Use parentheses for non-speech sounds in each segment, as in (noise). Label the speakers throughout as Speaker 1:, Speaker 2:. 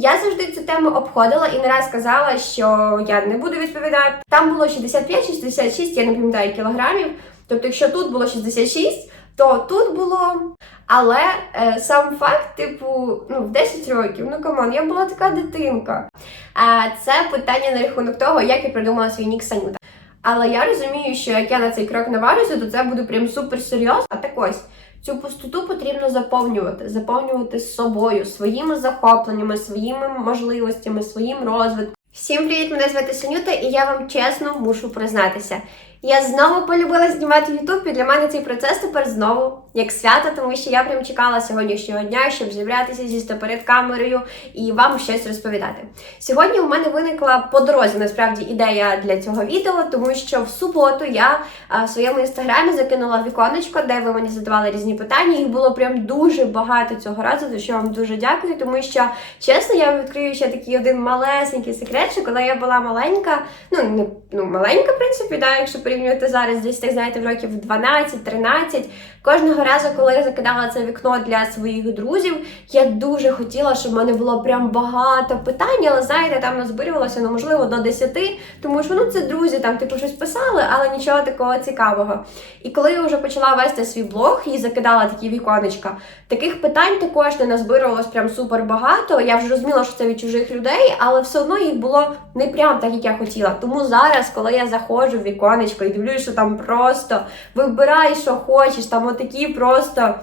Speaker 1: Я завжди цю тему обходила і не раз казала, що я не буду відповідати. Там було 65-66, я не пам'ятаю кілограмів. Тобто, якщо тут було 66, то тут було. Але е, сам факт, типу, ну, в 10 років, ну камон, я була така дитинка. Е, це питання на рахунок того, як я придумала свій нік Санюта. Але я розумію, що як я на цей крок наважуся, то це буде прям супер серйозно. А так ось цю пустоту потрібно заповнювати, заповнювати з собою, своїми захопленнями, своїми можливостями, своїм розвитком. Всім привіт! Мене звати Санюта, і я вам чесно мушу признатися. Я знову полюбила знімати Ютуб, і для мене цей процес тепер знову як свято, тому що я прям чекала сьогоднішнього дня, щоб з'являтися зі перед камерою і вам щось розповідати. Сьогодні у мене виникла по дорозі насправді ідея для цього відео, тому що в суботу я в своєму інстаграмі закинула віконечко, де ви мені задавали різні питання. Їх було прям дуже багато цього разу, за що вам дуже дякую, тому що чесно, я відкрию ще такий один малесенький секрет, що коли я була маленька, ну не ну маленька, в принципі, да, якщо порівнювати зараз, десь так знаєте, в років 12-13, Кожного разу, коли я закидала це вікно для своїх друзів, я дуже хотіла, щоб в мене було прям багато питань, але знаєте, там назбирювалося, ну можливо, до 10, тому що ну це друзі, там типу щось писали, але нічого такого цікавого. І коли я вже почала вести свій блог і закидала такі віконечка, таких питань також не назбирувалось прям супер багато. Я вже розуміла, що це від чужих людей, але все одно їх було не прям так, як я хотіла. Тому зараз, коли я заходжу в віконечко і дивлюсь, що там просто вибирай, що хочеш, там отакі просто.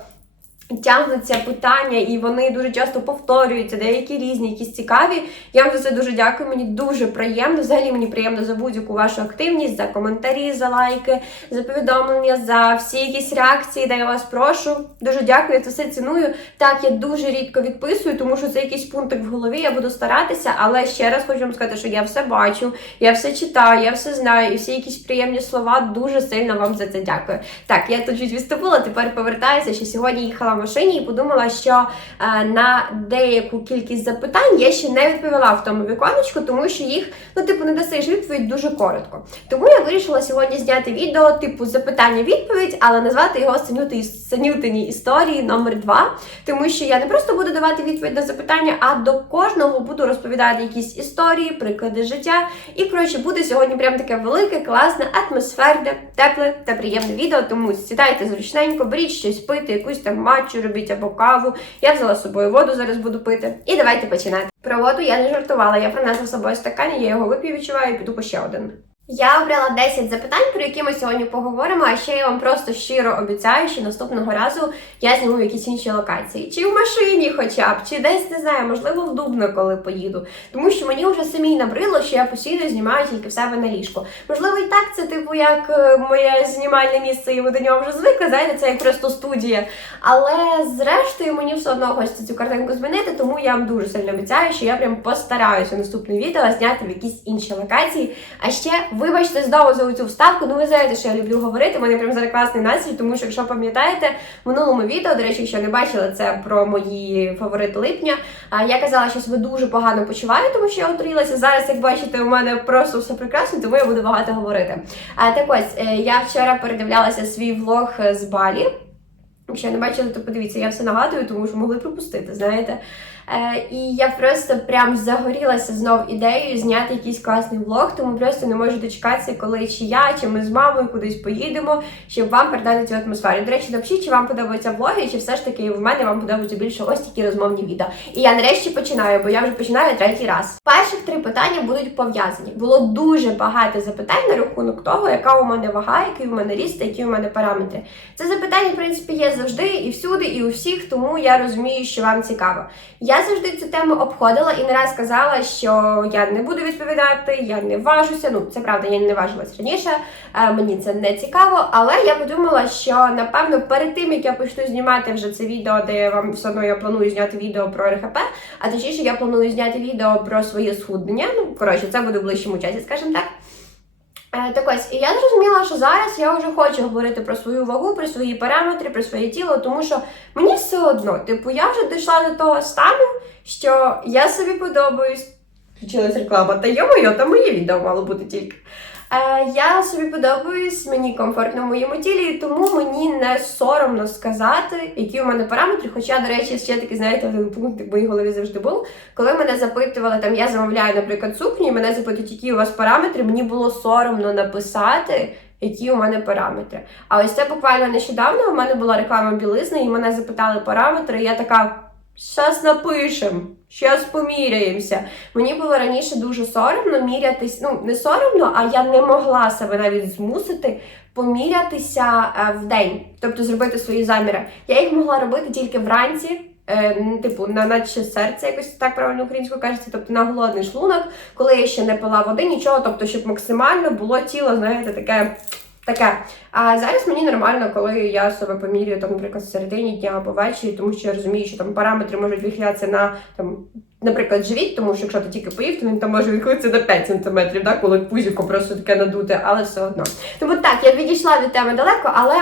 Speaker 1: Тягнуться питання, і вони дуже часто повторюються, деякі різні, якісь цікаві. Я вам за це дуже дякую. Мені дуже приємно. Взагалі мені приємно за будь-яку вашу активність, за коментарі, за лайки, за повідомлення, за всі якісь реакції, де я вас прошу. Дуже дякую, я це все ціную. Так, я дуже рідко відписую, тому що це якийсь пунктик в голові. Я буду старатися, але ще раз хочу вам сказати, що я все бачу, я все читаю, я все знаю, і всі якісь приємні слова. Дуже сильно вам за це дякую. Так, я тут чуть відступила, тепер повертаюся, що сьогодні їхала в машині і подумала, що е, на деяку кількість запитань я ще не відповіла в тому віконечку, тому що їх, ну, типу, не дасиш відповідь дуже коротко. Тому я вирішила сьогодні зняти відео, типу, запитання-відповідь, але назвати його «Санюти- Санютині історії номер 2 тому що я не просто буду давати відповідь на запитання, а до кожного буду розповідати якісь історії, приклади життя. І коротше, буде сьогодні прям таке велике, класне, атмосферне, тепле та приємне відео. Тому сідайте зручненько, беріть щось пити, якусь там матчу робіть або каву. Я взяла з собою воду, зараз буду пити. І давайте починати. Про воду я не жартувала. Я принесла з собою стакан, я його вип'ю, відчуваю і піду по ще один. Я обрала 10 запитань, про які ми сьогодні поговоримо. А ще я вам просто щиро обіцяю, що наступного разу я зніму якісь інші локації, чи в машині, хоча б, чи десь не знаю, можливо, в Дубно, коли поїду. Тому що мені вже самій набрило, що я постійно знімаю тільки в себе на ліжку. Можливо, і так це типу як е, моє знімальне місце, і ви до нього вже звикли. Знаєте, це як просто студія. Але зрештою мені все одно хочеться цю картинку змінити, тому я вам дуже сильно обіцяю, що я прям постараюся наступне відео зняти в якісь інші локації. А ще вибачте знову за цю вставку. Ну ви знаєте, що я люблю говорити. У мене прям зараз класний настрій, тому що, якщо пам'ятаєте, в минулому відео, до речі, якщо не бачили це про мої фаворити липня. Я казала, що себе дуже погано почуваю, тому що я отруїлася. Зараз, як бачите, у мене просто все прекрасно, тому я буду багато говорити. Так ось е, я вчора передивлялася свій влог з Балі. Якщо не бачили, то подивіться, я все нагадую, тому що могли пропустити, знаєте. Е, і я просто прям загорілася знов ідеєю зняти якийсь класний влог, тому просто не можу дочекатися, коли чи я, чи ми з мамою кудись поїдемо, щоб вам передати цю атмосферу. До речі, напишіть, чи вам подобаються влоги, чи все ж таки в мене вам подобаються більше ось такі розмовні відео. І я нарешті починаю, бо я вже починаю третій раз. Перших три питання будуть пов'язані. Було дуже багато запитань на рахунок того, яка у мене вага, який у мене ріст, які у мене параметри. Це запитання, в принципі, є завжди і всюди, і у всіх, тому я розумію, що вам цікаво. Я завжди цю тему обходила і не раз казала, що я не буду відповідати, я не важуся. Ну, це правда, я не важилась раніше, е, мені це не цікаво. Але я подумала, що напевно перед тим як я почну знімати вже це відео, де я вам все одно я планую зняти відео про РХП, а точніше я планую зняти відео про своє схуднення. Ну, коротше, це буде в ближчому часі, скажімо так. Е, Так ось, і я зрозуміла, що зараз я вже хочу говорити про свою вагу, про свої параметри, про своє тіло, тому що мені все одно, типу, я вже дійшла до того стану, що я собі подобаюсь. Включилась реклама, та йо-моє, там моє відео мало бути тільки. Е, я собі подобаюсь, мені комфортно в моєму тілі, тому мені не соромно сказати, які у мене параметри. Хоча, до речі, ще такий, знаєте, один пункт в моїй голові завжди був. Коли мене запитували, там я замовляю, наприклад, сукню, і мене запитують, які у вас параметри, мені було соромно написати. Які у мене параметри. А ось це буквально нещодавно у мене була реклама білизни, і мене запитали параметри. І я така: щас напишем, щас поміряємося. Мені було раніше дуже соромно мірятись. Ну, не соромно, а я не могла себе навіть змусити помірятися е, в день, тобто зробити свої заміри. Я їх могла робити тільки вранці. е, Типу, на наче серце, якось так правильно українською кажеться, тобто на голодний шлунок, коли я ще не пила води, нічого, тобто, щоб максимально було тіло, знаєте, таке. Таке. А зараз мені нормально, коли я себе помірюю, там, наприклад, в середині дня або ввечері, тому що я розумію, що там параметри можуть відхилятися на там, наприклад, живіт, тому що якщо ти тільки поїв, то він там може відхилитися на 5 см, да, коли пузіко просто таке надуте, але все одно. Тому так, я відійшла від теми далеко, але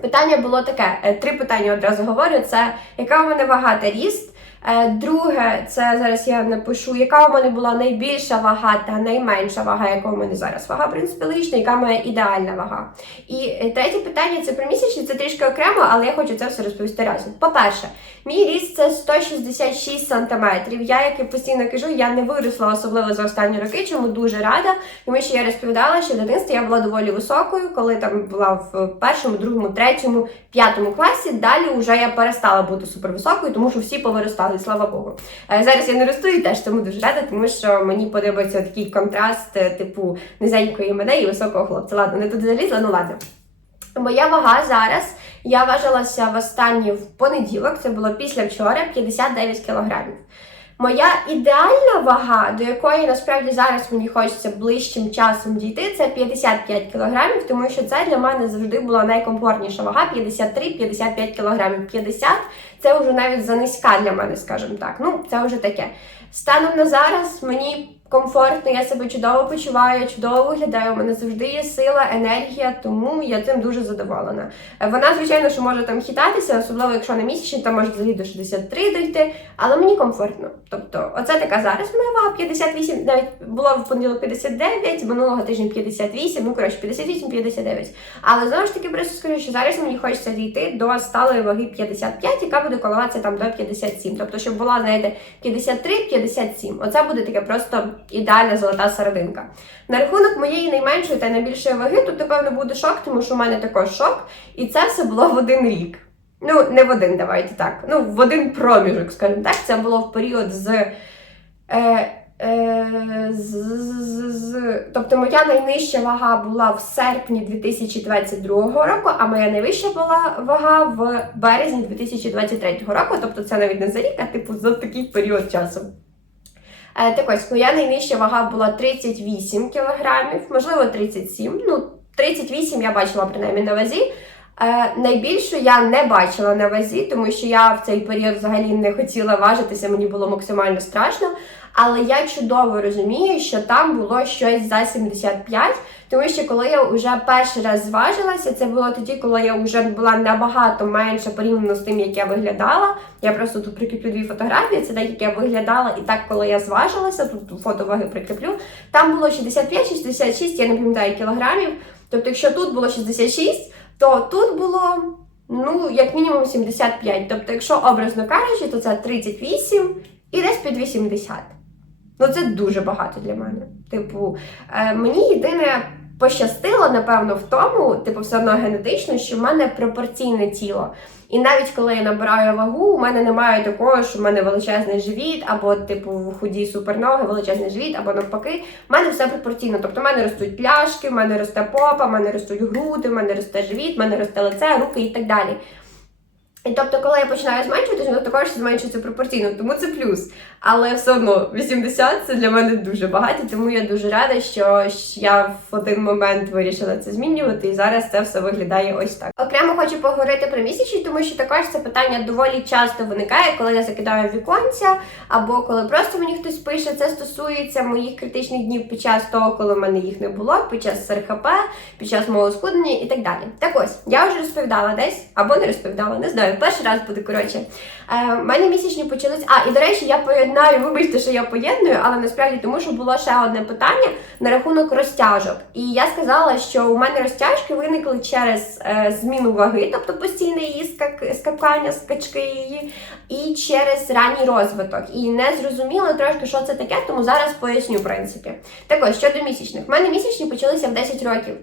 Speaker 1: питання було таке: е, три питання одразу говорю: це яка у мене вага та ріст. Е, Друге, це зараз я напишу, яка у мене була найбільша вага та найменша вага, яка у мене зараз вага, в принципі, логічна, яка моя ідеальна вага. І е, третє питання це про місячні, це трішки окремо, але я хочу це все розповісти разом. По-перше, мій ріст це 166 сантиметрів. Я, як і постійно кажу, я не виросла особливо за останні роки, чому дуже рада. Тому що я розповідала, що в дитинстві я була доволі високою, коли там була в першому, другому, третьому, п'ятому класі. Далі вже я перестала бути супервисокою, тому що всі повиростали, слава Богу. Е, Зараз я не росту і теж тому дуже рада, тому що мені подобається такий контраст, е, типу низенької мене і високого хлопця. Ладно, не туди залізла, ну ладно. Моя вага зараз. Я важилася в останній в понеділок, це було після вчора, 59 кілограмів. Моя ідеальна вага, до якої насправді зараз мені хочеться ближчим часом дійти, це 55 кілограмів, тому що це для мене завжди була найкомфортніша вага 53-55 кілограмів. 50 це вже навіть занизька для мене, скажімо так. Ну, це вже таке. Станом на зараз мені комфортно, я себе чудово почуваю, чудово виглядаю. У мене завжди є сила, енергія, тому я цим дуже задоволена. Е, Вона, звичайно, що може там хитатися, особливо якщо на місячні, там може взагалі до 63 дойти, але мені комфортно. Тобто, оце така зараз моя вага 58, навіть було в понеділок 59, минулого тижня 58, ну коротше 58-59. Але знову ж таки просто скажу, що зараз мені хочеться дійти до сталої ваги 55, яка буде коливатися там до 57. Тобто, щоб була, знаєте, 53-57. Оце буде таке просто ідеальна золота серединка. На рахунок моєї найменшої та найбільшої ваги, тут, напевно, буде шок, тому що у мене також шок. І це все було в один рік. Ну, не в один, давайте так. Ну, в один проміжок, скажімо так. Це було в період з. Е, е, з, з, з, тобто моя найнижча вага була в серпні 2022 року, а моя найвища була вага в березні 2023 року. Тобто це навіть не за рік, а типу за такий період часу. Е, так ось, моя найнижча вага була 38 кілограмів, можливо, 37. Ну, 38 я бачила принаймні на вазі. Е, найбільшу я не бачила на вазі, тому що я в цей період взагалі не хотіла важитися, мені було максимально страшно. Але я чудово розумію, що там було щось за 75, тому що коли я вже перший раз зважилася, це було тоді, коли я вже була набагато менше порівняно з тим, як я виглядала. Я просто тут прикріплю дві фотографії, це так, як я виглядала, і так, коли я зважилася, тут фото ваги прикріплю. Там було 65-66, я не пам'ятаю кілограмів. Тобто, якщо тут було 66, то тут було ну, як мінімум 75. Тобто, якщо образно кажучи, то це 38 і десь під 80. Ну, це дуже багато для мене. Типу, е, мені єдине пощастило, напевно, в тому, типу, все одно генетично, що в мене пропорційне тіло. І навіть коли я набираю вагу, у мене немає такого, що в мене величезний живіт, або, типу, худі суперноги, величезний живіт, або навпаки. В мене все пропорційно. Тобто, в мене ростуть пляшки, в мене росте попа, в мене ростуть груди, в мене росте живіт, в мене росте лице, руки і так далі. І тобто, коли я починаю зменшуватися, воно також зменшується пропорційно, тому це плюс. Але все одно 80 це для мене дуже багато, тому я дуже рада, що я в один момент вирішила це змінювати, і зараз це все виглядає ось так. Окремо хочу поговорити про місячні, тому що також це питання доволі часто виникає, коли я закидаю віконця, або коли просто мені хтось пише. Це стосується моїх критичних днів під час того, коли в мене їх не було, під час СРХП, під час мого схуднення і так далі. Так ось я вже розповідала десь або не розповідала, не знаю. Перший раз буде коротше. Е, в мене місячні почались. А, і до речі, я поєднаю, вибачте, що я поєдную, але насправді тому, що було ще одне питання на рахунок розтяжок. І я сказала, що у мене розтяжки виникли через е, зміну ваги, тобто постійне її скак, скакання, скачки її, і через ранній розвиток. І не зрозуміла трошки, що це таке, тому зараз поясню, в принципі. Так ось, щодо місячних. У мене місячні почалися в 10 років.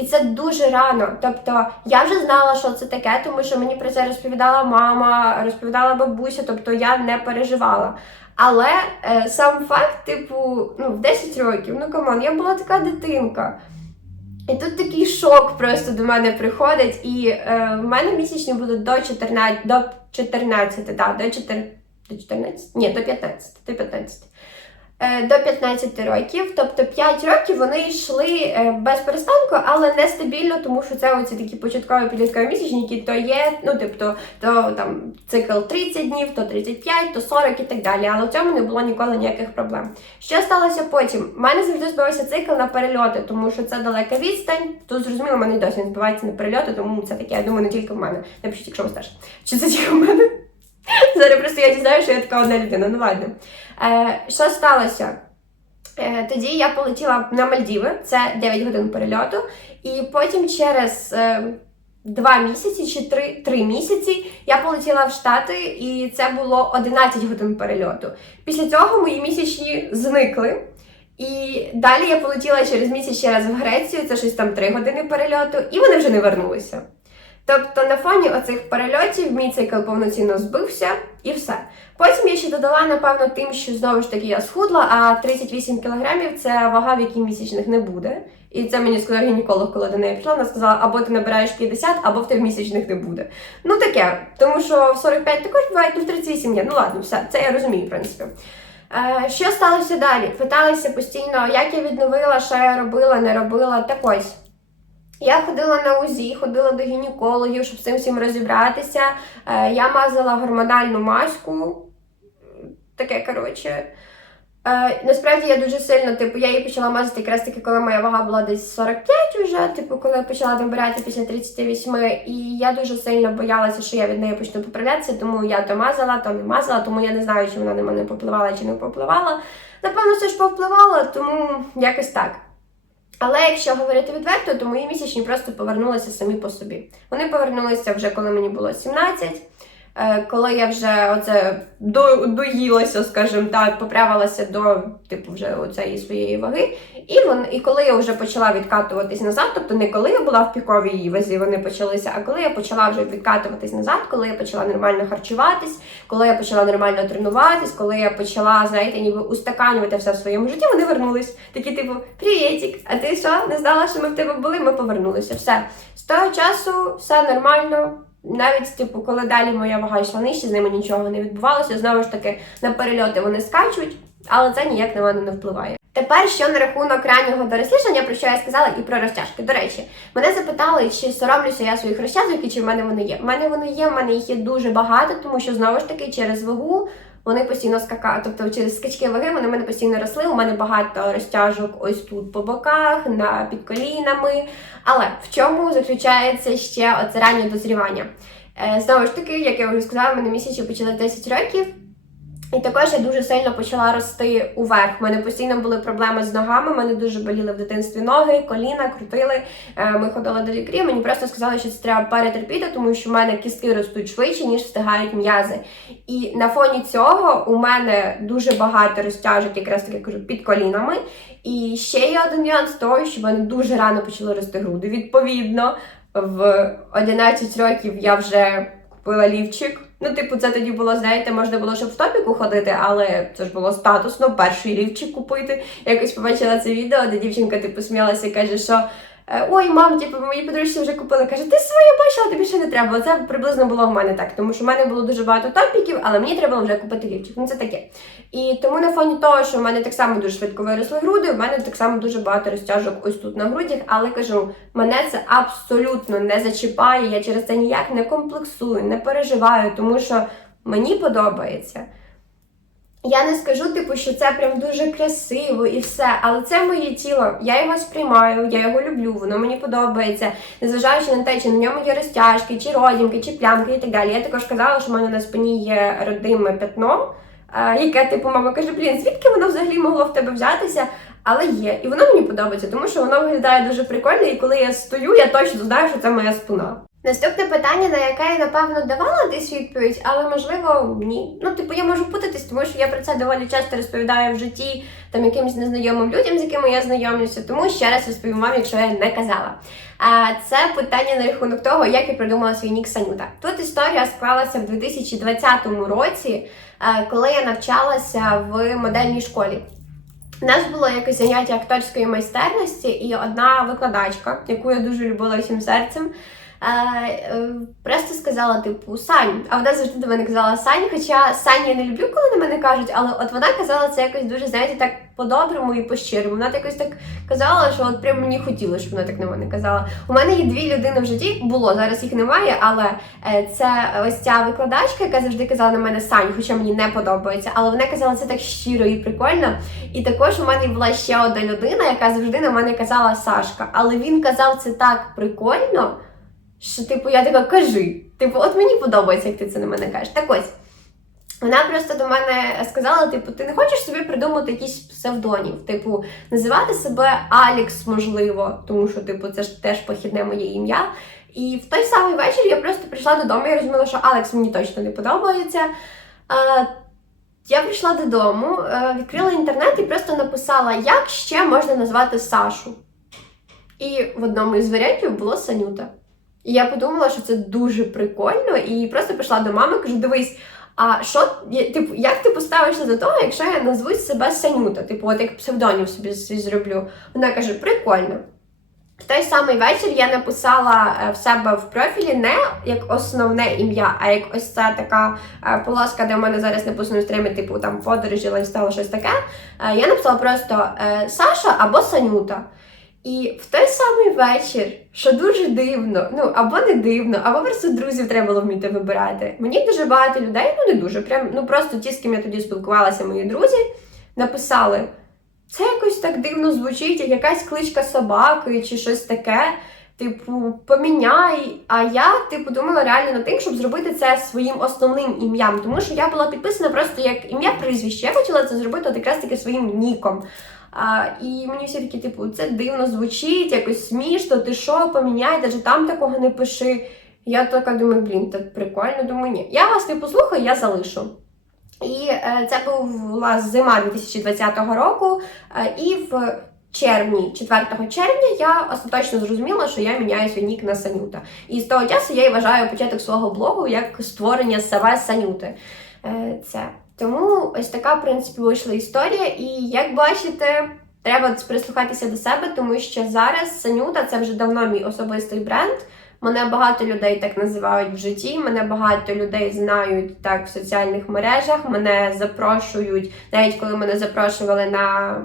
Speaker 1: І це дуже рано. Тобто я вже знала, що це таке, тому що мені про це розповідала мама, розповідала бабуся, тобто я не переживала. Але е, сам факт, типу, ну, в 10 років, ну камон, я була така дитинка. І тут такий шок просто до мене приходить. І е, в мене місячні були до 14, до 14, да, до 4, до 14? Ні, до 15, до 15. Е, До 15 років, тобто 5 років вони йшли е, без перестанку, але нестабільно, тому що це оці такі початкові підліткові місячники, то є, ну тобто, то там цикл 30 днів, то 35, то 40 і так далі. Але в цьому не було ніколи ніяких проблем. Що сталося потім? У мене завжди збивався цикл на перельоти, тому що це далека відстань. Тут зрозуміло, мене досі не збивається на перельоти, тому це таке, я думаю, не тільки в мене. Напишіть, якщо ви теж. Чи це тільки в мене? Зараз просто я дізнаю, що я така одна людина. Ну ладно. Е, що сталося? Е, тоді я полетіла на Мальдіви, це 9 годин перельоту, і потім через е, 2 місяці чи 3, 3 місяці я полетіла в Штати, і це було 11 годин перельоту. Після цього мої місячні зникли. І далі я полетіла через місяць ще раз в Грецію, це щось там 3 години перельоту, і вони вже не вернулися. Тобто на фоні оцих перельотів мій цикл повноцінно збився і все. Потім я ще додала, напевно, тим, що знову ж таки я схудла, а 38 кілограмів це вага, в якій місячних не буде. І це мені сказав гінеколог, коли до неї пішла. Вона сказала, або ти набираєш 50, або в тебе місячних не буде. Ну таке, тому що в 45 також буває, ну в 38 ні. Ну ладно, все, це я розумію, в принципі. Е, що сталося далі? Питалися постійно, як я відновила, що я робила, не робила. Так ось. Я ходила на УЗІ, ходила до гінекологів, щоб з цим всім розібратися. Е, я мазала гормональну маську. Таке, коротше. Е, насправді я дуже сильно, типу, я її почала мазати якраз таки, коли моя вага була десь 45 вже, типу, коли я почала набирати після 38, і я дуже сильно боялася, що я від неї почну поправлятися, тому я то мазала, то не мазала, тому я не знаю, чи вона на мене попливала чи не попливала. Напевно, все ж повпливало, тому якось так. Але якщо говорити відверто, то мої місячні просто повернулися самі по собі. Вони повернулися вже коли мені було 17, е, коли я вже оце до, доїлася, скажімо так, поправилася до типу вже оцеї своєї ваги. І вон, і коли я вже почала відкатуватись назад, тобто не коли я була в піковій вазі, вони почалися, а коли я почала вже відкатуватись назад, коли я почала нормально харчуватись, коли я почала нормально тренуватись, коли я почала, знаєте, ніби устаканювати все в своєму житті, вони вернулись. Такі, типу, привітик, а ти що? Не знала, що ми в тебе були? Ми повернулися. Все. З того часу все нормально. Навіть, типу, коли далі моя вага йшла нижче, з ними нічого не відбувалося. Знову ж таки, на перельоти вони скачуть, але це ніяк на мене не впливає. Тепер що на рахунок раннього дорослішання, про що я сказала, і про розтяжки. До речі, мене запитали, чи соромлюся я своїх розтяжок і чи в мене вони є. В мене вони є, в мене їх є дуже багато, тому що знову ж таки через вагу вони постійно скакали. Тобто через скачки ваги вони в мене постійно росли. У мене багато розтяжок ось тут по боках, на під колінами. Але в чому заключається ще оце раннє дозрівання? Е, знову ж таки, як я вже сказала, мене місячі почали 10 років. І також я дуже сильно почала рости уверх. У мене постійно були проблеми з ногами. Мене дуже боліли в дитинстві ноги, коліна, крутили. Е, Ми ходили до лікарів. Мені просто сказали, що це треба перетерпіти, тому що в мене кістки ростуть швидше, ніж встигають м'язи. І на фоні цього у мене дуже багато розтяжок, якраз таки кажу, під колінами. І ще є один нюанс того, що в мене дуже рано почали рости груди. Відповідно, в 11 років я вже купила лівчик. Ну, типу, це тоді було, знаєте, можна було, щоб в топіку ходити, але це ж було статусно, перший лівчик купити. Я якось побачила це відео, де дівчинка типу сміялася і каже, що ой, мам, типу, мої подружці вже купили. Каже, ти своє бачила, тобі ще не треба. Це приблизно було в мене так, тому що в мене було дуже багато топіків, але мені треба було вже купити лівчик. Ну це таке. І тому на фоні того, що в мене так само дуже швидко виросли груди, в мене так само дуже багато розтяжок ось тут на грудях, але кажу, мене це абсолютно не зачіпає. Я через це ніяк не комплексую, не переживаю, тому що мені подобається. Я не скажу, типу, що це прям дуже красиво і все, але це моє тіло. Я його сприймаю, я його люблю, воно мені подобається, незважаючи на те, чи на ньому є розтяжки, чи родімки, чи плямки і так далі. Я також казала, що в мене на спині є родиме пятно. е, яке типу мама каже: Блін, звідки воно взагалі могло в тебе взятися? Але є, і воно мені подобається, тому що воно виглядає дуже прикольно, і коли я стою, я точно знаю, що це моя спина. Наступне питання, на яке я напевно давала десь відповідь, але можливо ні. Ну, типу, я можу путатись, тому що я про це доволі часто розповідаю в житті там якимось незнайомим людям, з якими я знайомлюся. Тому ще раз розповім вам, якщо я не казала. А це питання на рахунок того, як я придумала свій нік Санюта. Тут історія склалася в 2020 році, коли я навчалася в модельній школі. У нас було якесь заняття акторської майстерності, і одна викладачка, яку я дуже любила всім серцем, просто сказала, типу, Сань, а вона завжди до мене казала Сань, хоча Сань я не люблю, коли на мене кажуть, але от вона казала це якось дуже, знаєте, так по-доброму і по-щирому. Вона якось так казала, що от прям мені хотілося, щоб вона так на мене казала. У мене є дві людини в житті, було, зараз їх немає, але е, це ось ця викладачка, яка завжди казала на мене Сань, хоча мені не подобається, але вона казала це так щиро і прикольно. І також у мене була ще одна людина, яка завжди на мене казала Сашка, але він казав це так прикольно, що, типу, я така кажи. Типу, от мені подобається, як ти це на мене кажеш. Так ось. Вона просто до мене сказала: типу, ти не хочеш собі придумати якийсь псевдонів? Типу, називати себе Алікс, можливо, тому що, типу, це ж теж похідне моє ім'я. І в той самий вечір я просто прийшла додому і розуміла, що Алекс мені точно не подобається. Я прийшла додому, е, відкрила інтернет і просто написала, як ще можна назвати Сашу. І в одному із варіантів було Санюта. І я подумала, що це дуже прикольно, і просто пішла до мами, кажу: дивись, а що типу, як ти поставишся до того, якщо я назву себе Санюта? Типу, от як псевдонім собі зроблю. Вона каже: прикольно. В той самий вечір я написала е, в себе в профілі не як основне ім'я, а як ось ця така е, полоска, де в мене зараз написано стріми, типу там подорожі, лайфстайл, щось таке. Е, Я написала просто Саша або Санюта. І в той самий вечір, що дуже дивно, ну або не дивно, або просто друзів треба було вміти вибирати. Мені дуже багато людей, ну не дуже, прям ну просто ті, з ким я тоді спілкувалася, мої друзі, написали: це якось так дивно звучить, як якась кличка собаки чи щось таке. Типу, поміняй. А я, типу, думала реально над тим, щоб зробити це своїм основним ім'ям. Тому що я була підписана просто як ім'я прізвище. Я хотіла це зробити от якраз таки своїм ніком. А, і мені всі такі, типу, це дивно звучить, якось смішно, ти що, поміняй, навіть там такого не пиши. Я така думаю, блін, так прикольно, думаю, ні. Я вас не послухаю, я залишу. І е, це була зима 2020 року, е, і в червні, 4 червня, я остаточно зрозуміла, що я міняю свій нік на Санюта. І з того часу я і вважаю початок свого блогу як створення себе Санюти. Е, це. Тому ось така, в принципі, вийшла історія. І як бачите, треба прислухатися до себе, тому що зараз Санюта це вже давно мій особистий бренд. Мене багато людей так називають в житті. Мене багато людей знають так в соціальних мережах. Мене запрошують, навіть коли мене запрошували на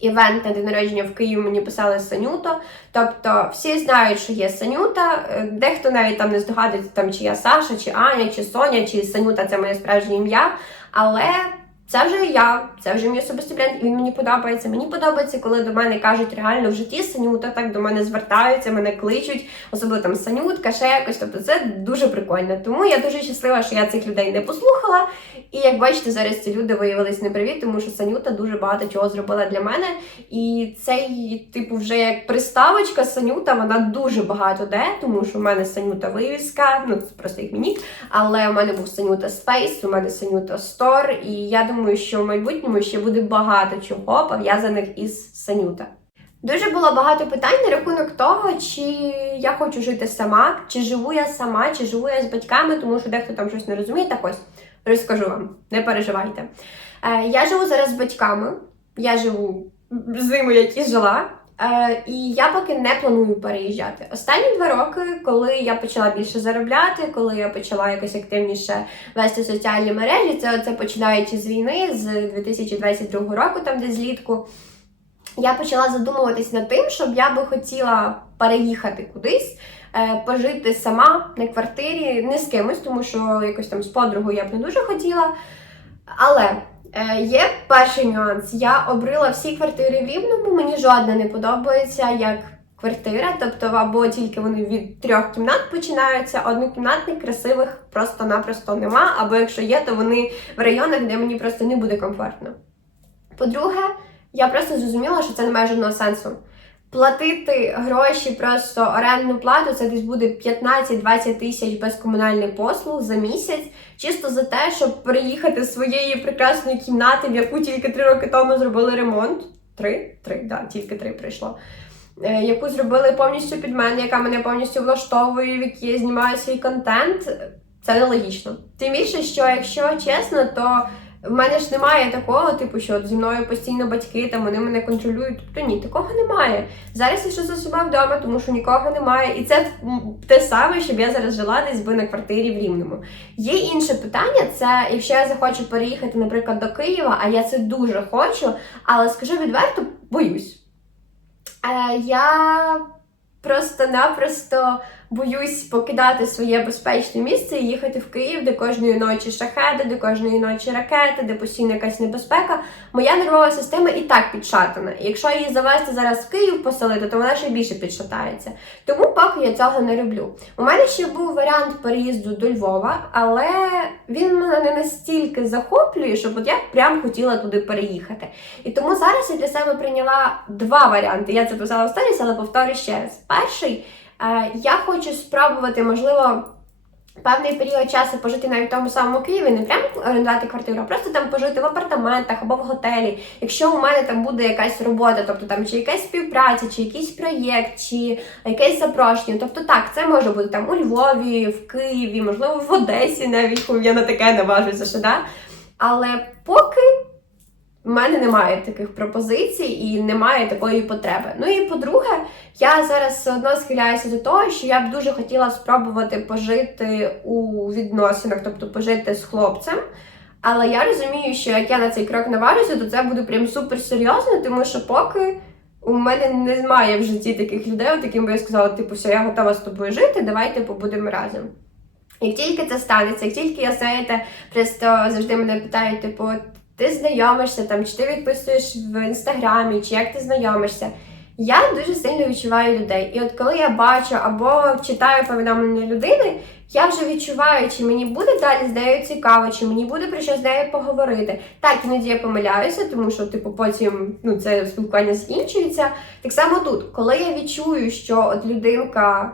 Speaker 1: івент на день народження в Києві, мені писали Санюто. Тобто всі знають, що є Санюта. Е, Дехто навіть там не здогадується, там чи я Саша, чи Аня, чи Соня, чи Санюта це моє справжнє ім'я. Але це вже я, це вже мій особистий бренд, і він мені подобається. Мені подобається, коли до мене кажуть реально в житті Санюта, так до мене звертаються, мене кличуть, особливо там Санютка, ще якось. Тобто це дуже прикольно. Тому я дуже щаслива, що я цих людей не послухала. І як бачите, зараз ці люди виявились неправі, тому що Санюта дуже багато чого зробила для мене. І цей, типу, вже як приставочка Санюта, вона дуже багато де, тому що в мене Санюта вивіска, ну це просто як мінік. Але у мене був Санюта Спейс, у мене Санюта Стор, і я думаю, що в майбутньому ще буде багато чого пов'язаних із Санюта. Дуже було багато питань на рахунок того, чи я хочу жити сама, чи живу я сама, чи живу я з батьками, тому що дехто там щось не розуміє. Так ось розкажу вам, не переживайте. Е, я живу зараз з батьками, я живу зиму, як жила. Е, і я поки не планую переїжджати. Останні два роки, коли я почала більше заробляти, коли я почала якось активніше вести соціальні мережі, це, це починаючи з війни, з 2022 року, там десь злітку, я почала задумуватись над тим, щоб я би хотіла переїхати кудись, е, пожити сама на квартирі, не з кимось, тому що якось там з подругою я б не дуже хотіла. Але Є перший нюанс. Я обрила всі квартири в Рівному, мені жодна не подобається як квартира, тобто або тільки вони від трьох кімнат починаються, однокімнатних красивих просто-напросто нема, або якщо є, то вони в районах, де мені просто не буде комфортно. По-друге, я просто зрозуміла, що це не має жодного сенсу. Платити гроші, просто орендну плату, це десь буде 15-20 тисяч без комунальних послуг за місяць, чисто за те, щоб переїхати з своєї прекрасної кімнати, в яку тільки три роки тому зробили ремонт. Три? Три, да, тільки три прийшло. Е, яку зробили повністю під мене, яка мене повністю влаштовує, в якій я знімаю свій контент. Це нелогічно. Тим більше, що якщо чесно, то в мене ж немає такого, типу, що от зі мною постійно батьки, там вони мене контролюють. Тобто ні, такого немає. Зараз я щось себе вдома, тому що нікого немає. І це те саме, щоб я зараз жила десь би на квартирі в Рівному. Є інше питання, це якщо я захочу переїхати, наприклад, до Києва, а я це дуже хочу, але скажу відверто, боюсь. Е, я просто-напросто боюсь покидати своє безпечне місце і їхати в Київ, де кожної ночі шахеди, де кожної ночі ракети, де постійно якась небезпека. Моя нервова система і так підшатана. І якщо її завести зараз в Київ поселити, то вона ще більше підшатається. Тому поки я цього не роблю. У мене ще був варіант переїзду до Львова, але він мене не настільки захоплює, щоб от я прям хотіла туди переїхати. І тому зараз я для себе прийняла два варіанти. Я це писала в сторіс, але повторю ще раз. Перший я хочу спробувати, можливо. Певний період часу пожити навіть в тому самому Києві, не прямо орендувати квартиру, а просто там пожити в апартаментах або в готелі. Якщо у мене там буде якась робота, тобто там чи якась співпраця, чи якийсь проєкт, чи якесь запрошення. Тобто так, це може бути там у Львові, в Києві, можливо, в Одесі навіть (laughs) я на таке наважуся, що да. Але поки в мене немає таких пропозицій і немає такої потреби. Ну і по-друге, я зараз все одно схиляюся до того, що я б дуже хотіла спробувати пожити у відносинах, тобто пожити з хлопцем. Але я розумію, що як я на цей крок наважуся, то це буде прям супер серйозно, тому що поки у мене немає в житті таких людей, от яким би я сказала, типу, все, я готова з тобою жити, давайте побудемо разом. Як тільки це станеться, як тільки я знаєте, просто завжди мене питають, типу, ти знайомишся там, чи ти відписуєш в інстаграмі, чи як ти знайомишся. Я дуже сильно відчуваю людей. І от коли я бачу або читаю повідомлення людини, я вже відчуваю, чи мені буде далі з нею цікаво, чи мені буде про що з нею поговорити. Так, іноді я помиляюся, тому що, типу, потім ну, це спілкування закінчується. Так само тут, коли я відчую, що от людинка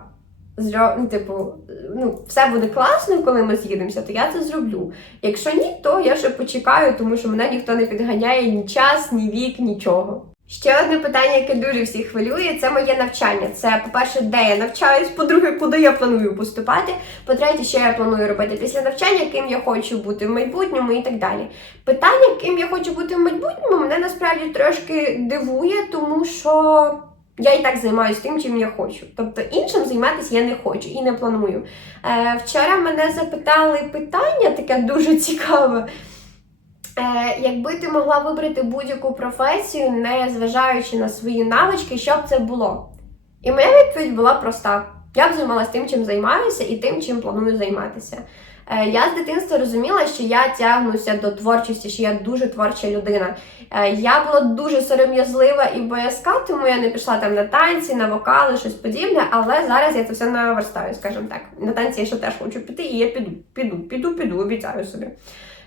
Speaker 1: зро... ну, типу, ну, все буде класно, коли ми з'їдемося, то я це зроблю. Якщо ні, то я ще почекаю, тому що мене ніхто не підганяє ні час, ні вік, нічого. Ще одне питання, яке дуже всіх хвилює, це моє навчання. Це, по-перше, де я навчаюсь, по-друге, куди я планую поступати. По-третє, що я планую робити після навчання, ким я хочу бути в майбутньому і так далі. Питання, ким я хочу бути в майбутньому, мене насправді трошки дивує, тому що я і так займаюся тим, чим я хочу. Тобто іншим займатися я не хочу і не планую. Е, вчора мене запитали питання, таке дуже цікаве. Е, якби ти могла вибрати будь-яку професію, не зважаючи на свої навички, що б це було? І моя відповідь була проста: я б займалася тим, чим займаюся, і тим, чим планую займатися. Е, я з дитинства розуміла, що я тягнуся до творчості, що я дуже творча людина. Е, я була дуже сором'язлива і боязка, тому я не пішла там на танці, на вокали, щось подібне. Але зараз я це все наверстаю, скажімо так. На танці я ще теж хочу піти, і я піду, піду, піду, піду, обіцяю собі.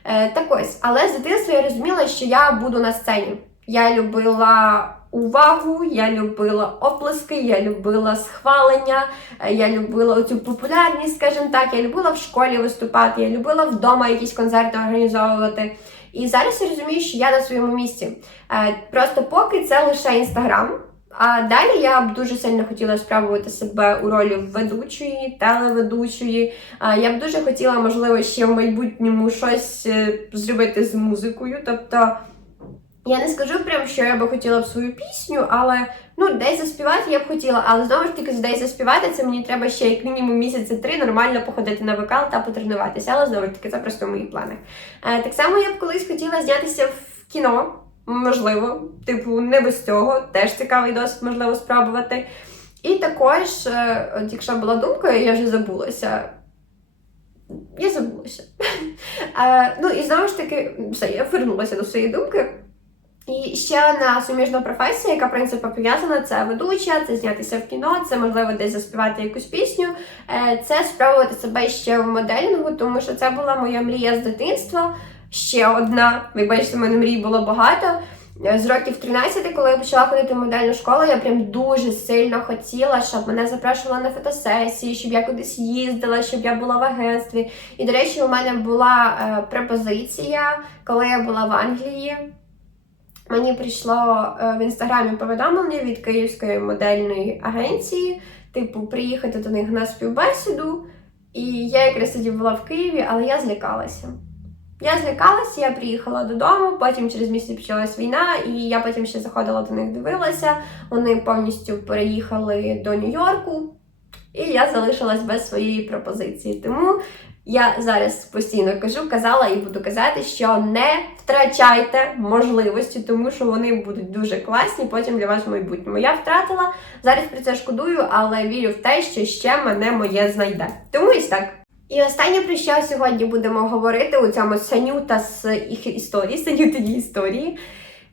Speaker 1: Е, так ось, але з дитинства я розуміла, що я буду на сцені. Я любила увагу, я любила оплески, я любила схвалення, е, я любила цю популярність, скажімо так, я любила в школі виступати, я любила вдома якісь концерти організовувати. І зараз я розумію, що я на своєму місці. Е, Просто поки це лише інстаграм. А далі я б дуже сильно хотіла спробувати себе у ролі ведучої, телеведучої. Я б дуже хотіла, можливо, ще в майбутньому щось е, зробити з музикою. Тобто я не скажу прям, що я би хотіла б свою пісню, але ну десь заспівати я б хотіла. Але знову ж таки, десь заспівати це мені треба ще як мінімум місяці три нормально походити на вокал та потренуватися. Але знову ж таки, це просто мої плани. Е, Так само я б колись хотіла знятися в кіно. Можливо, типу, не без цього, теж цікавий досвід, можливо, спробувати. І також, е, от якщо була думка, я вже забулася. Я забулася. (laughs) Е, Ну і знову ж таки, все, я вернулася до своєї думки. І ще одна суміжна професія, яка в принципі пов'язана, це ведуча, це знятися в кіно, це можливо десь заспівати якусь пісню. Е, Це спробувати себе ще в моделінгу, тому що це була моя мрія з дитинства. Ще одна. Ви бачите, в мене мрій було багато. Е, З років 13, коли я почала ходити в модельну школу, я прям дуже сильно хотіла, щоб мене запрошували на фотосесії, щоб я кудись їздила, щоб я була в агентстві. І, до речі, у мене була е, пропозиція, коли я була в Англії. Мені прийшло е, в інстаграмі повідомлення від Київської модельної агенції, типу, приїхати до них на співбесіду. І я якраз тоді була в Києві, але я злякалася. Я злякалася, я приїхала додому, потім через місяць почалась війна, і я потім ще заходила до них, дивилася. Вони повністю переїхали до Нью-Йорку, і я залишилась без своєї пропозиції. Тому я зараз постійно кажу, казала і буду казати, що не втрачайте можливості, тому що вони будуть дуже класні потім для вас в майбутньому. Я втратила, зараз про це шкодую, але вірю в те, що ще мене моє знайде. Тому ось так. І останнє, про що сьогодні будемо говорити у цьому санюта з їх історії, санютині історії.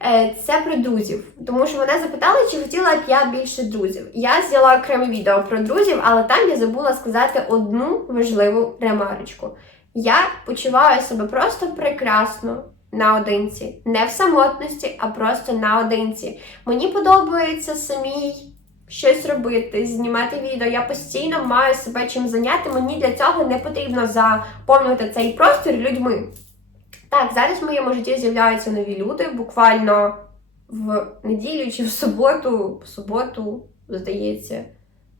Speaker 1: Е, Це про друзів, тому що мене запитали, чи хотіла б я більше друзів. Я зняла окреме відео про друзів, але там я забула сказати одну важливу ремарочку. Я почуваю себе просто прекрасно наодинці, не в самотності, а просто наодинці. Мені подобається самій щось робити, знімати відео. Я постійно маю себе чим зайняти. Мені для цього не потрібно заповнювати цей простір людьми. Так, зараз в моєму житті з'являються нові люди, буквально в неділю чи в суботу, в суботу, здається.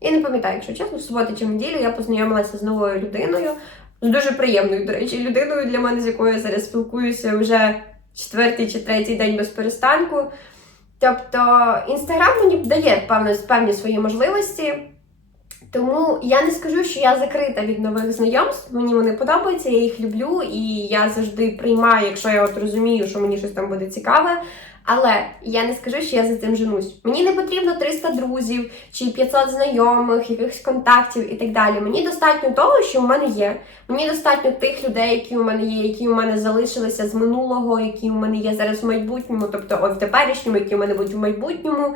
Speaker 1: Я не пам'ятаю, якщо чесно, в суботу чи в неділю я познайомилася з новою людиною, з дуже приємною, до речі, людиною для мене, з якою я зараз спілкуюся вже четвертий чи третій день без перестанку. Тобто інстаграм мені дає певні, певні свої можливості. Тому я не скажу, що я закрита від нових знайомств. Мені вони подобаються, я їх люблю, і я завжди приймаю, якщо я от розумію, що мені щось там буде цікаве. Але я не скажу, що я за цим женусь. Мені не потрібно 300 друзів чи 500 знайомих, якихось контактів і так далі. Мені достатньо того, що в мене є. Мені достатньо тих людей, які у мене є, які у мене залишилися з минулого, які у мене є зараз в майбутньому, тобто от в теперішньому, які у мене будуть в майбутньому.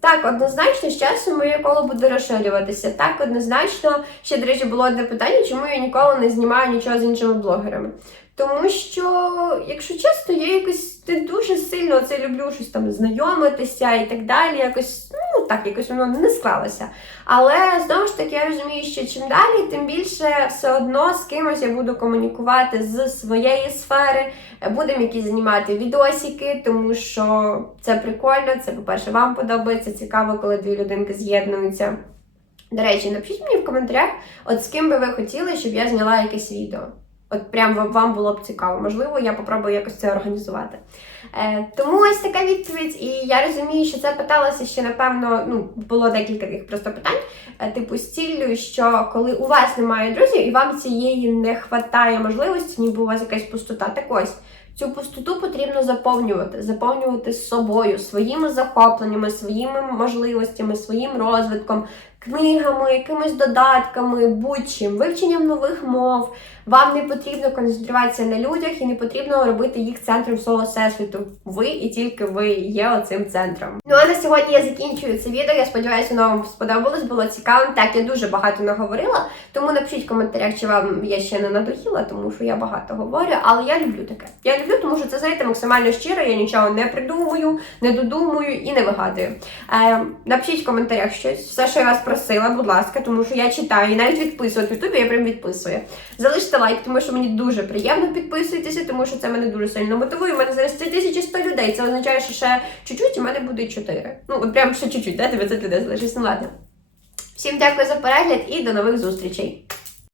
Speaker 1: Так, однозначно, з часом моє коло буде розширюватися. Так, однозначно, ще, до речі, було одне питання, чому я ніколи не знімаю нічого з іншими блогерами. Тому що, якщо чесно, я якось не дуже сильно це люблю щось там знайомитися і так далі. Якось, ну так, якось воно не склалося. Але знову ж таки, я розумію, що чим далі, тим більше все одно з кимось я буду комунікувати з своєї сфери. Будемо якісь знімати відосики, тому що це прикольно. Це, по-перше, вам подобається цікаво, коли дві людинки з'єднуються. До речі, напишіть мені в коментарях, от з ким би ви хотіли, щоб я зняла якесь відео. От прям вам- було б цікаво. Можливо, я попробую якось це організувати. Е, тому ось така відповідь. І я розумію, що це питалося ще, напевно, ну, було декілька таких просто питань, е, типу, з ціллю, що коли у вас немає друзів і вам цієї не вистачає можливості, ніби у вас якась пустота. Так ось. Цю пустоту потрібно заповнювати, заповнювати собою, своїми захопленнями, своїми можливостями, своїм розвитком, книгами, якимись додатками, будь-чим, вивченням нових мов. Вам не потрібно концентруватися на людях і не потрібно робити їх центром свого всесвіту. Ви і тільки ви є оцим центром. Ну а на сьогодні я закінчую це відео. Я сподіваюся, воно вам сподобалось, було цікавим. Так, я дуже багато наговорила, тому напишіть в коментарях, чи вам я ще не надоїла, тому що я багато говорю, але я люблю таке. Я люблю, тому що це знаєте максимально щиро. Я нічого не придумую, не додумую і не вигадую. Е, напишіть в коментарях щось, все, що я вас просила, будь ласка, тому що я читаю і навіть відписую в Ютубі, я прям відписую. Залиште лайк, тому що мені дуже приємно підписуйтеся, тому що це мене дуже сильно мотивує. У мене зараз 3100 людей. Це означає, що ще чуть-чуть, і в мене буде 4. Ну, от прям ще чуть-чуть, да, 900 людей залишиться. Ну ладно. Всім дякую за перегляд і до нових зустрічей.